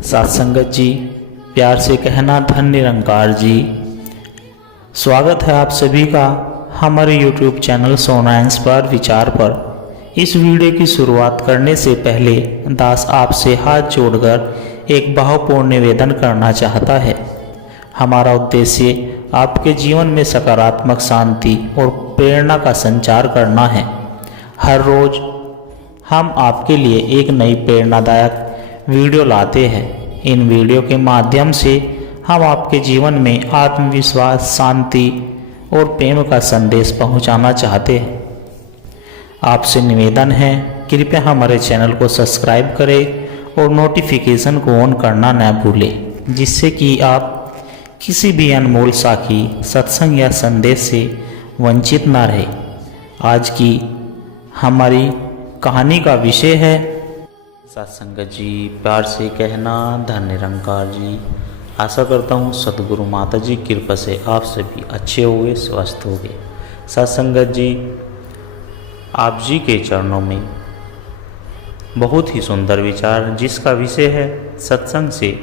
सत्संगत जी, प्यार से कहना धन निरंकार जी। स्वागत है आप सभी का हमारे YouTube चैनल सोना इंस्पायर विचार पर। इस वीडियो की शुरुआत करने से पहले दास आपसे हाथ जोड़कर एक भावपूर्ण निवेदन करना चाहता है। हमारा उद्देश्य आपके जीवन में सकारात्मक शांति और प्रेरणा का संचार करना है। हर रोज हम आपके लिए एक नई प्रेरणादायक वीडियो लाते हैं। इन वीडियो के माध्यम से हम आपके जीवन में आत्मविश्वास, शांति और प्रेम का संदेश पहुंचाना चाहते हैं। आपसे निवेदन है, कृपया हमारे चैनल को सब्सक्राइब करें और नोटिफिकेशन को ऑन करना न भूलें, जिससे कि आप किसी भी अनमोल साखी, सत्संग या संदेश से वंचित ना रहे। आज की हमारी कहानी का विषय है सत्संगत जी, प्यार से कहना धन निरंकार जी। आशा करता हूँ सतगुरु माता जी की कृपा से आप सभी अच्छे होंगे, स्वस्थ होंगे। सत्संगत जी, आप जी के चरणों में बहुत ही सुंदर विचार, जिसका विषय है सत्संग से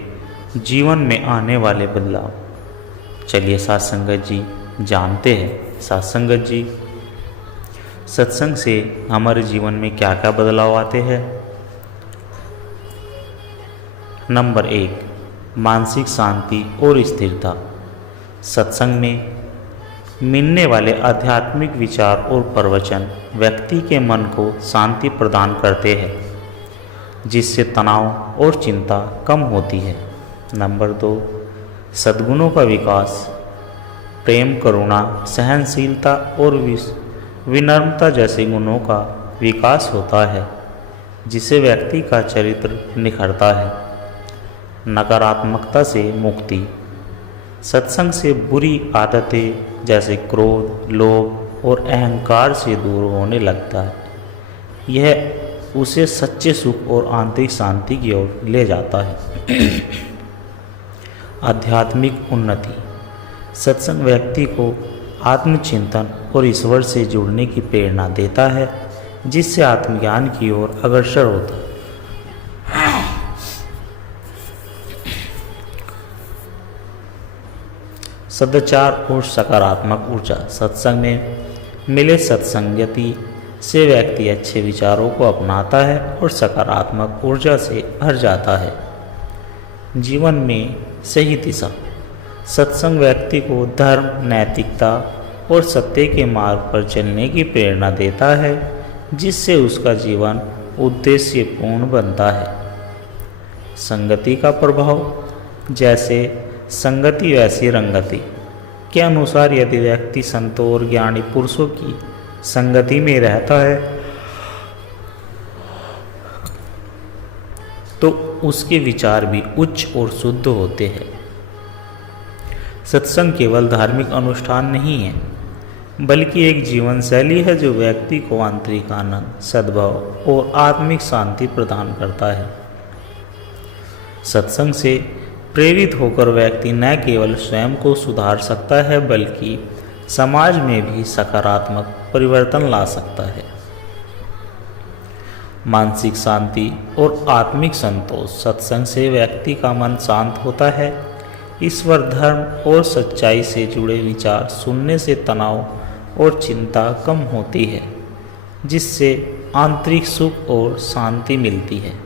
जीवन में आने वाले बदलाव। चलिए सत्संगत जी जानते हैं सत्संगत जी, सत्संग से हमारे जीवन में क्या क्या बदलाव आते हैं। नंबर 1, मानसिक शांति और स्थिरता। सत्संग में मिलने वाले आध्यात्मिक विचार और प्रवचन व्यक्ति के मन को शांति प्रदान करते हैं, जिससे तनाव और चिंता कम होती है। नंबर 2, सद्गुणों का विकास। प्रेम, करुणा, सहनशीलता और विनम्रता जैसे गुणों का विकास होता है, जिससे व्यक्ति का चरित्र निखरता है। नकारात्मकता से मुक्ति। सत्संग से बुरी आदतें जैसे क्रोध, लोभ और अहंकार से दूर होने लगता है। यह उसे सच्चे सुख और आंतरिक शांति की ओर ले जाता है। आध्यात्मिक उन्नति। सत्संग व्यक्ति को आत्मचिंतन और ईश्वर से जुड़ने की प्रेरणा देता है, जिससे आत्मज्ञान की ओर अग्रसर होता है। सदाचार और सकारात्मक ऊर्जा। सत्संग में मिले सत्संगति से व्यक्ति अच्छे विचारों को अपनाता है और सकारात्मक ऊर्जा से भर जाता है। जीवन में सही दिशा। सत्संग व्यक्ति को धर्म, नैतिकता और सत्य के मार्ग पर चलने की प्रेरणा देता है, जिससे उसका जीवन उद्देश्यपूर्ण बनता है। संगति का प्रभाव। जैसे संगति वैसी रंगति के अनुसार यदि व्यक्ति संतों और ज्ञानी पुरुषों की संगति में रहता है तो उसके विचार भी उच्च और शुद्ध होते हैं। सत्संग केवल धार्मिक अनुष्ठान नहीं है, बल्कि एक जीवन शैली है जो व्यक्ति को आंतरिक आनंद, सद्भाव और आत्मिक शांति प्रदान करता है। सत्संग से प्रेरित होकर व्यक्ति न केवल स्वयं को सुधार सकता है, बल्कि समाज में भी सकारात्मक परिवर्तन ला सकता है। मानसिक शांति और आत्मिक संतोष। सत्संग से व्यक्ति का मन शांत होता है। ईश्वर, धर्म और सच्चाई से जुड़े विचार सुनने से तनाव और चिंता कम होती है, जिससे आंतरिक सुख और शांति मिलती है।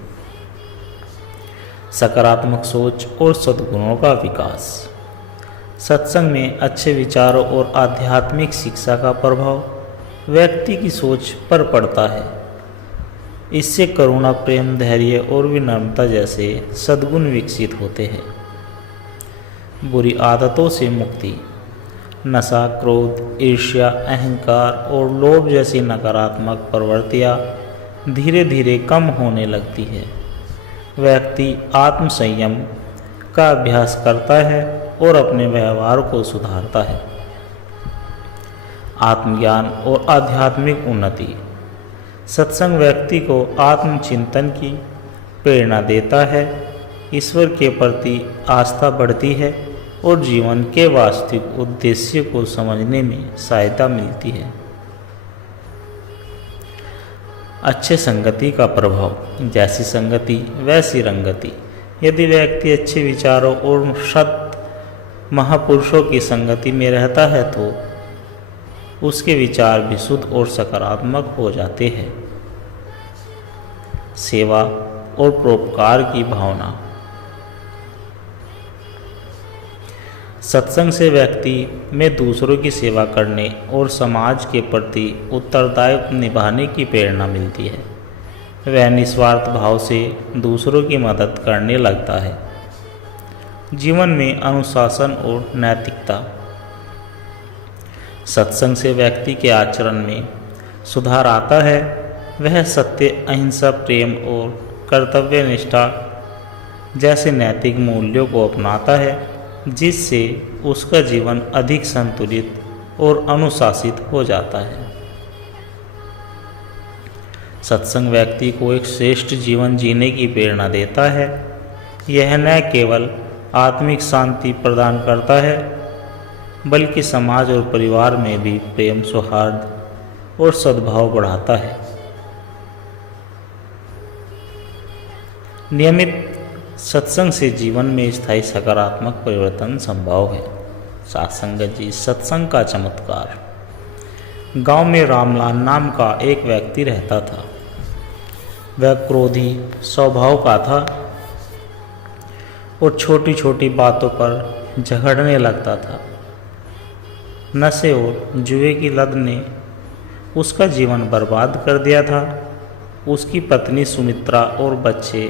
सकारात्मक सोच और सद्गुणों का विकास। सत्संग में अच्छे विचारों और आध्यात्मिक शिक्षा का प्रभाव व्यक्ति की सोच पर पड़ता है। इससे करुणा, प्रेम, धैर्य और विनम्रता जैसे सद्गुण विकसित होते हैं। बुरी आदतों से मुक्ति। नशा, क्रोध, ईर्ष्या, अहंकार और लोभ जैसी नकारात्मक प्रवृत्तियाँ धीरे धीरे कम होने लगती है। व्यक्ति आत्म संयम का अभ्यास करता है और अपने व्यवहार को सुधारता है। आत्मज्ञान और आध्यात्मिक उन्नति। सत्संग व्यक्ति को आत्मचिंतन की प्रेरणा देता है। ईश्वर के प्रति आस्था बढ़ती है और जीवन के वास्तविक उद्देश्य को समझने में सहायता मिलती है। अच्छे संगति का प्रभाव। जैसी संगति वैसी रंगति। यदि व्यक्ति अच्छे विचारों और सत महापुरुषों की संगति में रहता है तो उसके विचार भी शुद्ध और सकारात्मक हो जाते हैं। सेवा और परोपकार की भावना। सत्संग से व्यक्ति में दूसरों की सेवा करने और समाज के प्रति उत्तरदायित्व निभाने की प्रेरणा मिलती है। वह निस्वार्थ भाव से दूसरों की मदद करने लगता है। जीवन में अनुशासन और नैतिकता। सत्संग से व्यक्ति के आचरण में सुधार आता है। वह सत्य, अहिंसा, प्रेम और कर्तव्य निष्ठा जैसे नैतिक मूल्यों को अपनाता है, जिससे उसका जीवन अधिक संतुलित और अनुशासित हो जाता है। सत्संग व्यक्ति को एक श्रेष्ठ जीवन जीने की प्रेरणा देता है। यह न केवल आत्मिक शांति प्रदान करता है, बल्कि समाज और परिवार में भी प्रेम, सौहार्द और सद्भाव बढ़ाता है। नियमित सत्संग से जीवन में स्थायी सकारात्मक परिवर्तन संभव है। साधुसंगत जी, सत्संग का चमत्कार। गांव में रामलाल नाम का एक व्यक्ति रहता था। वह क्रोधी स्वभाव का था और छोटी छोटी बातों पर झगड़ने लगता था। नशे और जुए की लत ने उसका जीवन बर्बाद कर दिया था। उसकी पत्नी सुमित्रा और बच्चे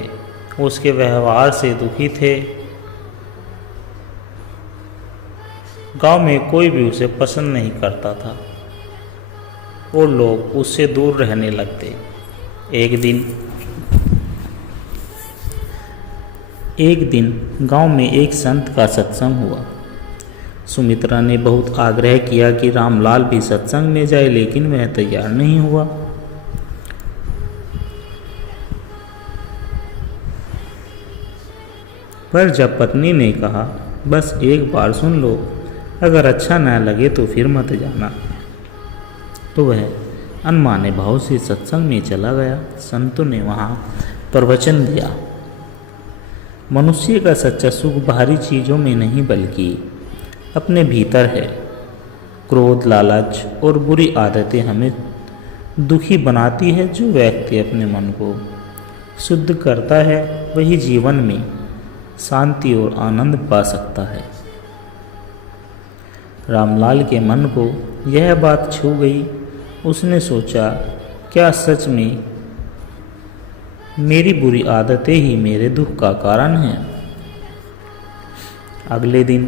उसके व्यवहार से दुखी थे। गांव में कोई भी उसे पसंद नहीं करता था और लोग उससे दूर रहने लगते। एक दिन गांव में एक संत का सत्संग हुआ। सुमित्रा ने बहुत आग्रह किया कि रामलाल भी सत्संग में जाए, लेकिन वह तैयार नहीं हुआ। पर जब पत्नी ने कहा, बस एक बार सुन लो, अगर अच्छा न लगे तो फिर मत जाना, तो वह अनमाने भाव से सत्संग में चला गया। संतों ने वहाँ प्रवचन दिया, मनुष्य का सच्चा सुख बाहरी चीज़ों में नहीं बल्कि अपने भीतर है। क्रोध, लालच और बुरी आदतें हमें दुखी बनाती है। जो व्यक्ति अपने मन को शुद्ध करता है वही जीवन में शांति और आनंद पा सकता है। रामलाल के मन को यह बात छू गई। उसने सोचा, क्या सच में मेरी बुरी आदतें ही मेरे दुख का कारण हैं? अगले दिन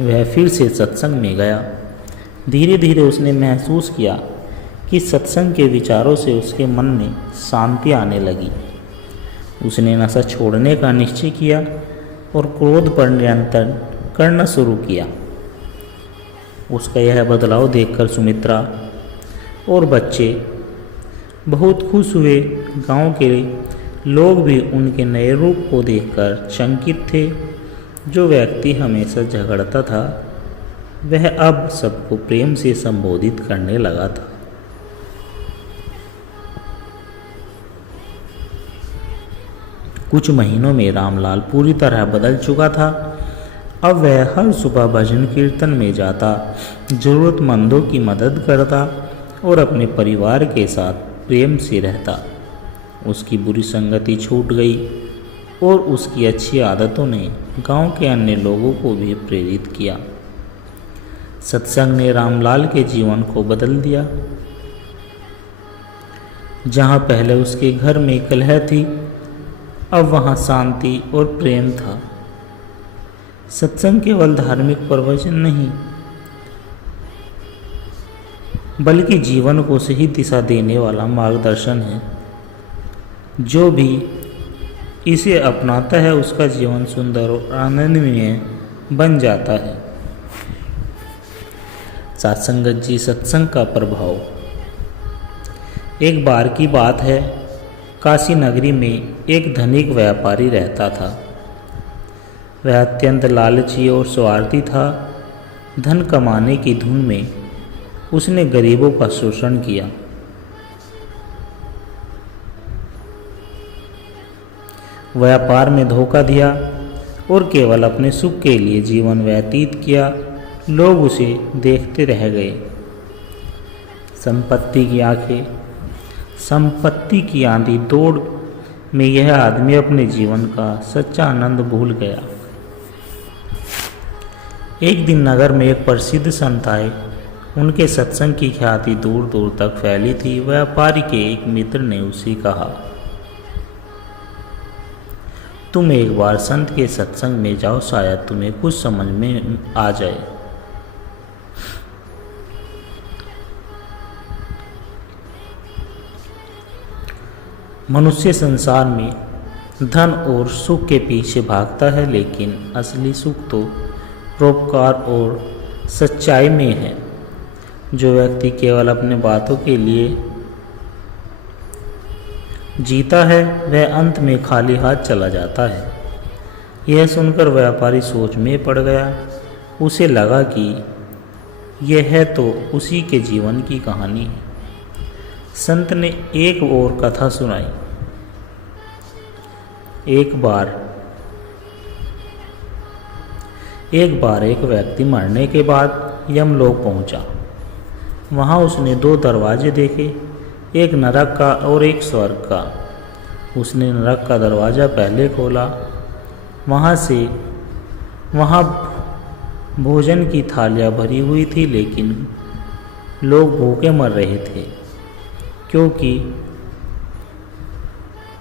वह फिर से सत्संग में गया। धीरे धीरे उसने महसूस किया कि सत्संग के विचारों से उसके मन में शांति आने लगी। उसने नशा छोड़ने का निश्चय किया और क्रोध पर नियंत्रण करना शुरू किया। उसका यह बदलाव देखकर सुमित्रा और बच्चे बहुत खुश हुए। गांव के लोग भी उनके नए रूप को देखकर चकित थे। जो व्यक्ति हमेशा झगड़ता था वह अब सबको प्रेम से संबोधित करने लगा था। कुछ महीनों में रामलाल पूरी तरह बदल चुका था। अब वह हर सुबह भजन कीर्तन में जाता, जरूरतमंदों की मदद करता और अपने परिवार के साथ प्रेम से रहता। उसकी बुरी संगति छूट गई और उसकी अच्छी आदतों ने गांव के अन्य लोगों को भी प्रेरित किया। सत्संग ने रामलाल के जीवन को बदल दिया। जहां पहले उसके घर में कलह थी, अब वहाँ शांति और प्रेम था। सत्संग केवल धार्मिक प्रवचन नहीं, बल्कि जीवन को सही दिशा देने वाला मार्गदर्शन है। जो भी इसे अपनाता है उसका जीवन सुंदर और आनंदमय बन जाता है। साधुसंगत जी, सत्संग का प्रभाव। एक बार की बात है, काशी नगरी में एक धनिक व्यापारी रहता था। वह अत्यंत लालची और स्वार्थी था। धन कमाने की धुन में उसने गरीबों का शोषण किया। व्यापार में धोखा दिया और केवल अपने सुख के लिए जीवन व्यतीत किया। लोग उसे देखते रह गए। संपत्ति की आंखें, संपत्ति की आंधी दौड़ में यह आदमी अपने जीवन का सच्चा आनंद भूल गया। एक दिन नगर में एक प्रसिद्ध संत आए। उनके सत्संग की ख्याति दूर दूर तक फैली थी। व्यापारी के एक मित्र ने उसे कहा, तुम एक बार संत के सत्संग में जाओ, शायद तुम्हें कुछ समझ में आ जाए। मनुष्य संसार में धन और सुख के पीछे भागता है, लेकिन असली सुख तो परोपकार और सच्चाई में है। जो व्यक्ति केवल अपने बातों के लिए जीता है, वह अंत में खाली हाथ चला जाता है। यह सुनकर व्यापारी सोच में पड़ गया। उसे लगा कि यह है तो उसी के जीवन की कहानी है। संत ने एक और कथा सुनाई। एक बार एक व्यक्ति मरने के बाद यमलोक पहुंचा। वहां उसने 2 दरवाजे देखे, एक नरक का और एक स्वर्ग का। उसने नरक का दरवाज़ा पहले खोला। वहाँ भोजन की थालियाँ भरी हुई थी, लेकिन लोग भूखे मर रहे थे क्योंकि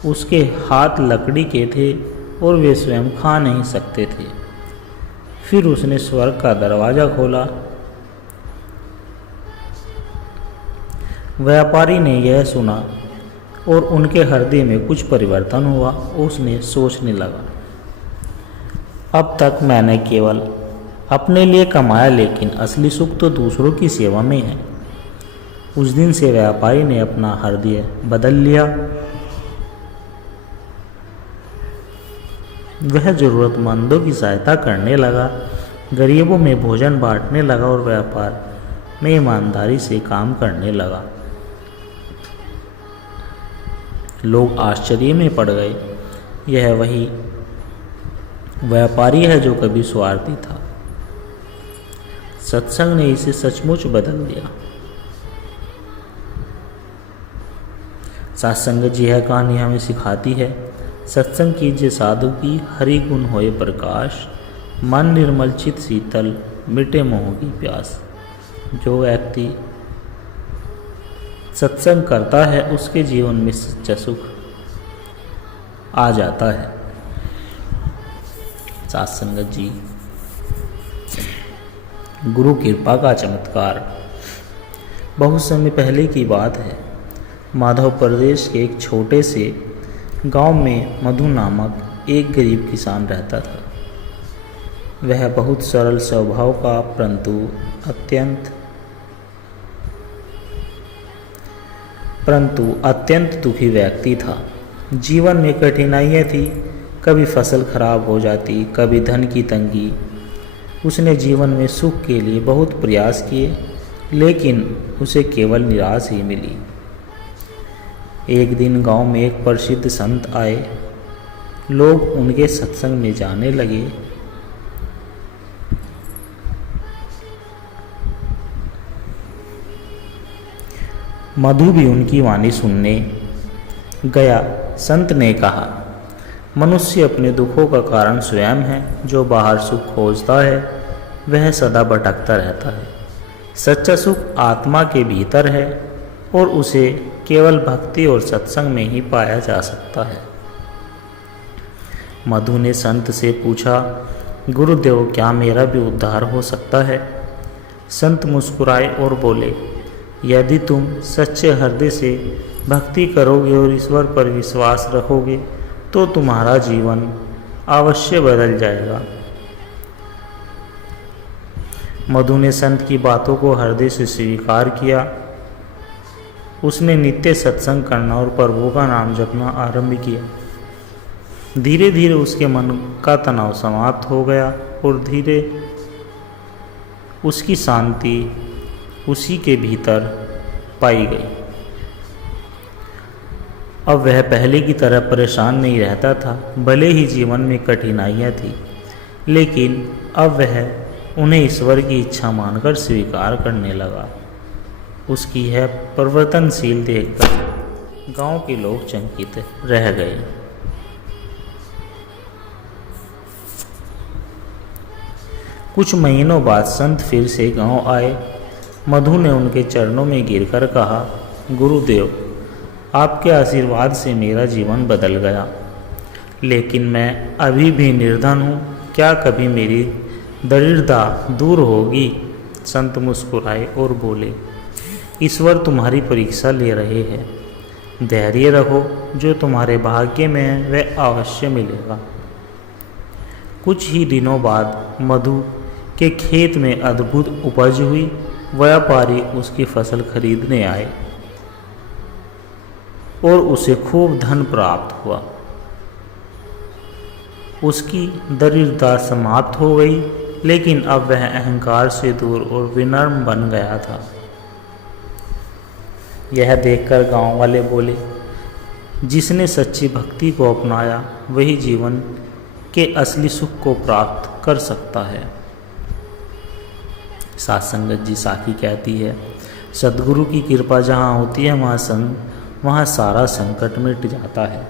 उसके हाथ लकड़ी के थे और वे स्वयं खा नहीं सकते थे। फिर उसने स्वर्ग का दरवाज़ा खोला। व्यापारी ने यह सुना और उनके हृदय में कुछ परिवर्तन हुआ। उसने सोचने लगा, अब तक मैंने केवल अपने लिए कमाया, लेकिन असली सुख तो दूसरों की सेवा में है। उस दिन से व्यापारी ने अपना हृदय बदल लिया। वह जरूरतमंदों की सहायता करने लगा, गरीबों में भोजन बांटने लगा और व्यापार में ईमानदारी से काम करने लगा। लोग आश्चर्य में पड़ गए। यह वही व्यापारी है जो कभी स्वार्थी था। सत्संग ने इसे सचमुच बदल दिया। सत्संग जी यह कहानी हमें सिखाती है, सत्संग कीजिए साधु की, हरि गुण होए प्रकाश, मन निर्मल चित शीतल, मिटे मोह की प्यास। जो व्यक्ति सत्संग करता है उसके जीवन में सच्चा सुख आ जाता है। साथ संगत जी, गुरु कृपा का चमत्कार। बहुत समय पहले की बात है। माधव प्रदेश के एक छोटे से गांव में मधु नामक एक गरीब किसान रहता था। वह बहुत सरल स्वभाव का परंतु अत्यंत दुखी व्यक्ति था। जीवन में कठिनाइयाँ थी, कभी फसल खराब हो जाती, कभी धन की तंगी। उसने जीवन में सुख के लिए बहुत प्रयास किए, लेकिन उसे केवल निराश ही मिली। एक दिन गांव में एक प्रसिद्ध संत आए। लोग उनके सत्संग में जाने लगे। मधु भी उनकी वाणी सुनने गया। संत ने कहा, मनुष्य अपने दुखों का कारण स्वयं है। जो बाहर सुख खोजता है वह सदा भटकता रहता है। सच्चा सुख आत्मा के भीतर है और उसे केवल भक्ति और सत्संग में ही पाया जा सकता है। मधु ने संत से पूछा, गुरुदेव क्या मेरा भी उद्धार हो सकता है? संत मुस्कुराए और बोले, यदि तुम सच्चे हृदय से भक्ति करोगे और ईश्वर पर विश्वास रखोगे तो तुम्हारा जीवन अवश्य बदल जाएगा। मधु ने संत की बातों को हृदय से स्वीकार किया। उसने नित्य सत्संग करना और प्रभु का नाम जपना आरंभ किया। धीरे धीरे उसके मन का तनाव समाप्त हो गया और धीरे उसकी शांति उसी के भीतर पाई गई। अब वह पहले की तरह परेशान नहीं रहता था। भले ही जीवन में कठिनाइयाँ थी, लेकिन अब वह उन्हें ईश्वर की इच्छा मानकर स्वीकार करने लगा। उसकी यह परिवर्तनशील देखकर गांव के लोग चकित रह गए। कुछ महीनों बाद संत फिर से गांव आए। मधु ने उनके चरणों में गिरकर कहा, गुरुदेव, आपके आशीर्वाद से मेरा जीवन बदल गया, लेकिन मैं अभी भी निर्धन हूँ। क्या कभी मेरी दरिद्रता दूर होगी? संत मुस्कुराए और बोले, ईश्वर तुम्हारी परीक्षा ले रहे हैं। धैर्य रखो, जो तुम्हारे भाग्य में है वह अवश्य मिलेगा। कुछ ही दिनों बाद मधु के खेत में अद्भुत उपज हुई। व्यापारी उसकी फसल खरीदने आए और उसे खूब धन प्राप्त हुआ। उसकी दरिद्रता समाप्त हो गई, लेकिन अब वह अहंकार से दूर और विनम्र बन गया था। यह देखकर गांव वाले बोले, जिसने सच्ची भक्ति को अपनाया वही जीवन के असली सुख को प्राप्त कर सकता है। साथ संगत जी साखी कहती है, सद्गुरु की कृपा जहाँ होती है वहाँ सारा संकट मिट जाता है।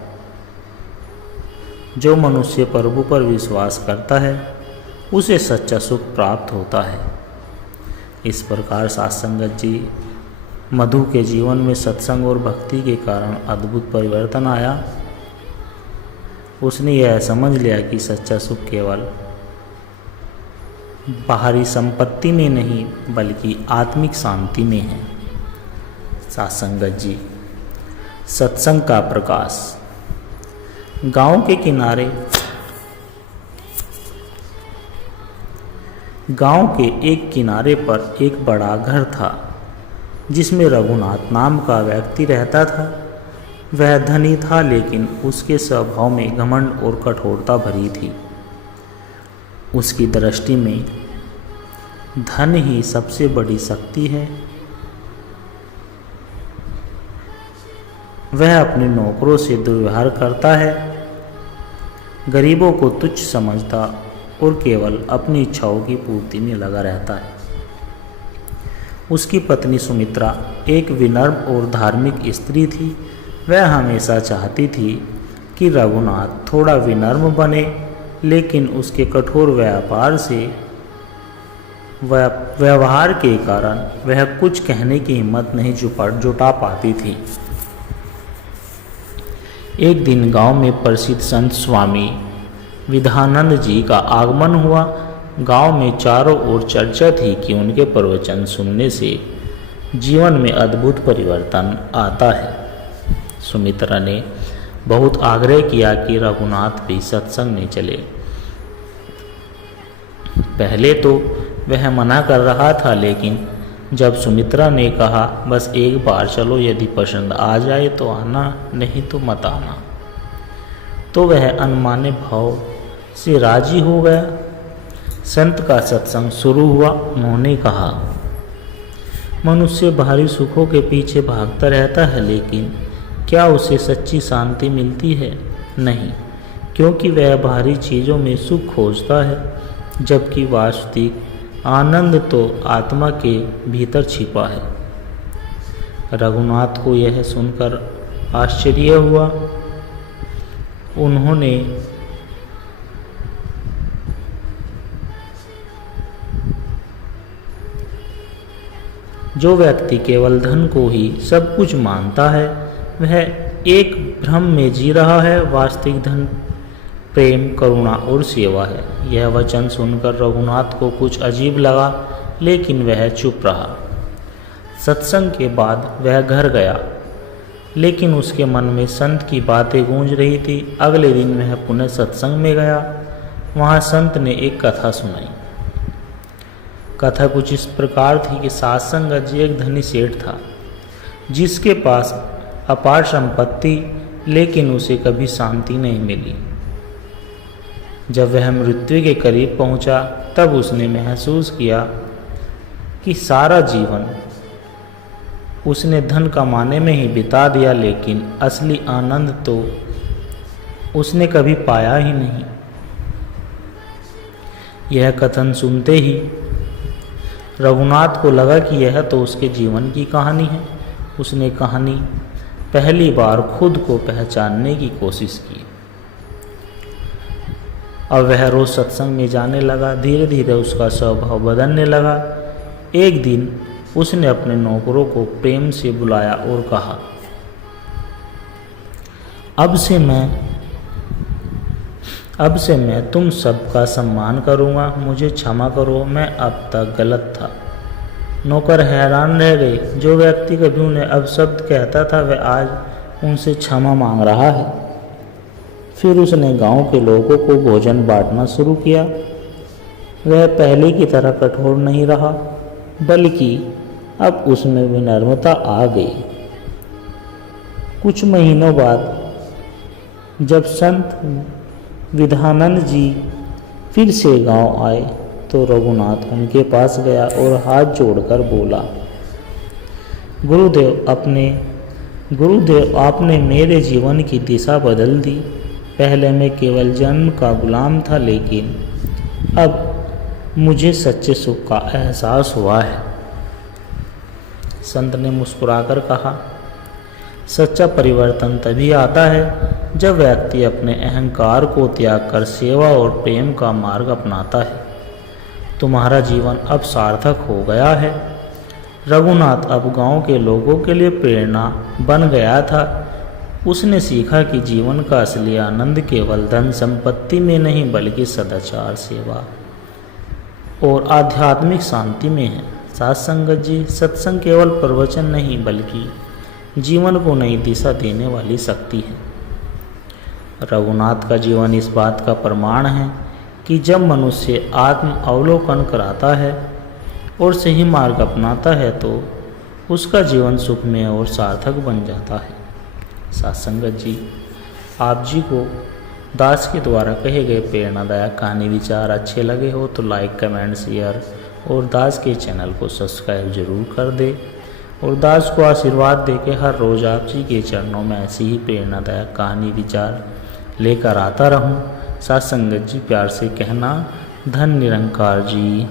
जो मनुष्य प्रभु पर विश्वास करता है उसे सच्चा सुख प्राप्त होता है। इस प्रकार साथ संगत जी मधु के जीवन में सत्संग और भक्ति के कारण अद्भुत परिवर्तन आया। उसने यह समझ लिया कि सच्चा सुख केवल बाहरी संपत्ति में नहीं बल्कि आत्मिक शांति में है। साथ संगत जी, सत्संग का प्रकाश। गांव के एक किनारे पर एक बड़ा घर था, जिसमें रघुनाथ नाम का व्यक्ति रहता था। वह धनी था, लेकिन उसके स्वभाव में घमंड और कठोरता भरी थी। उसकी दृष्टि में धन ही सबसे बड़ी शक्ति है। वह अपने नौकरों से दुर्व्यवहार करता है, गरीबों को तुच्छ समझता और केवल अपनी इच्छाओं की पूर्ति में लगा रहता है। उसकी पत्नी सुमित्रा एक विनम्र और धार्मिक स्त्री थी। वह हमेशा चाहती थी कि रघुनाथ थोड़ा विनम्र बने, लेकिन उसके कठोर व्यवहार के कारण वह कुछ कहने की हिम्मत नहीं जुटा पाती थी। एक दिन गांव में प्रसिद्ध संत स्वामी विधानंद जी का आगमन हुआ। गांव में चारों ओर चर्चा थी कि उनके प्रवचन सुनने से जीवन में अद्भुत परिवर्तन आता है। सुमित्रा ने बहुत आग्रह किया कि रघुनाथ भी सत्संग में चले। पहले तो वह मना कर रहा था, लेकिन जब सुमित्रा ने कहा, बस एक बार चलो, यदि पसंद आ जाए तो आना, नहीं तो मत आना, तो वह अनमाने भाव से राजी हो गया। संत का सत्संग शुरू हुआ। उन्होंने कहा, मनुष्य बाहरी सुखों के पीछे भागता रहता है, लेकिन क्या उसे सच्ची शांति मिलती है? नहीं, क्योंकि वह बाहरी चीज़ों में सुख खोजता है, जबकि वास्तविक आनंद तो आत्मा के भीतर छिपा है। रघुनाथ को यह सुनकर आश्चर्य हुआ। उन्होंने जो व्यक्ति केवल धन को ही सब कुछ मानता है, वह एक भ्रम में जी रहा है। वास्तविक धन प्रेम, करुणा और सेवा है। यह वचन सुनकर रघुनाथ को कुछ अजीब लगा, लेकिन वह चुप रहा। सत्संग के बाद वह घर गया, लेकिन उसके मन में संत की बातें गूंज रही थी। अगले दिन वह पुनः सत्संग में गया। वहाँ संत ने एक कथा सुनाई। कथा कुछ इस प्रकार थी कि सत्संग जी एक धनी सेठ था, जिसके पास अपार संपत्ति, लेकिन उसे कभी शांति नहीं मिली। जब वह मृत्यु के करीब पहुंचा, तब उसने महसूस किया कि सारा जीवन उसने धन कमाने में ही बिता दिया, लेकिन असली आनंद तो उसने कभी पाया ही नहीं। यह कथन सुनते ही रघुनाथ को लगा कि यह तो उसके जीवन की कहानी है। उसने कहानी पहली बार खुद को पहचानने की कोशिश की। अब वह रोज सत्संग में जाने लगा। धीरे धीरे उसका स्वभाव बदलने लगा। एक दिन उसने अपने नौकरों को प्रेम से बुलाया और कहा, अब से मैं तुम सबका सम्मान करूंगा। मुझे क्षमा करो, मैं अब तक गलत था। नौकर हैरान रह गए। जो व्यक्ति कभी उन्हें अपशब्द कहता था वह आज उनसे क्षमा मांग रहा है। फिर उसने गांव के लोगों को भोजन बांटना शुरू किया। वह पहले की तरह कठोर नहीं रहा, बल्कि अब उसमें विनम्रता आ गई। कुछ महीनों बाद जब संत विधानंद जी फिर से गांव आए तो रघुनाथ उनके पास गया और हाथ जोड़कर बोला, गुरुदेव आपने मेरे जीवन की दिशा बदल दी। पहले मैं केवल जन्म का गुलाम था, लेकिन अब मुझे सच्चे सुख का एहसास हुआ है। संत ने मुस्कुराकर कहा, सच्चा परिवर्तन तभी आता है जब व्यक्ति अपने अहंकार को त्याग कर सेवा और प्रेम का मार्ग अपनाता है। तुम्हारा जीवन अब सार्थक हो गया है। रघुनाथ अब गांव के लोगों के लिए प्रेरणा बन गया था। उसने सीखा कि जीवन का असली आनंद केवल धन संपत्ति में नहीं, बल्कि सदाचार, सेवा और आध्यात्मिक शांति में है। साथ संगत जी, सत्संग केवल प्रवचन नहीं, बल्कि जीवन को नई दिशा देने वाली शक्ति है। रघुनाथ का जीवन इस बात का प्रमाण है कि जब मनुष्य आत्म अवलोकन कराता है और सही मार्ग अपनाता है तो उसका जीवन सुखमय और सार्थक बन जाता है। साथ संगत जी, आप जी को दास के द्वारा कहे गए प्रेरणादायक कहानी विचार अच्छे लगे हो तो लाइक, कमेंट, शेयर और दास के चैनल को सब्सक्राइब जरूर कर दे और दास को आशीर्वाद दे के हर रोज़ आप जी के चरणों में ऐसी ही प्रेरणादायक कहानी विचार लेकर आता रहूं। साथ संगत जी, प्यार से कहना, धन निरंकार जी।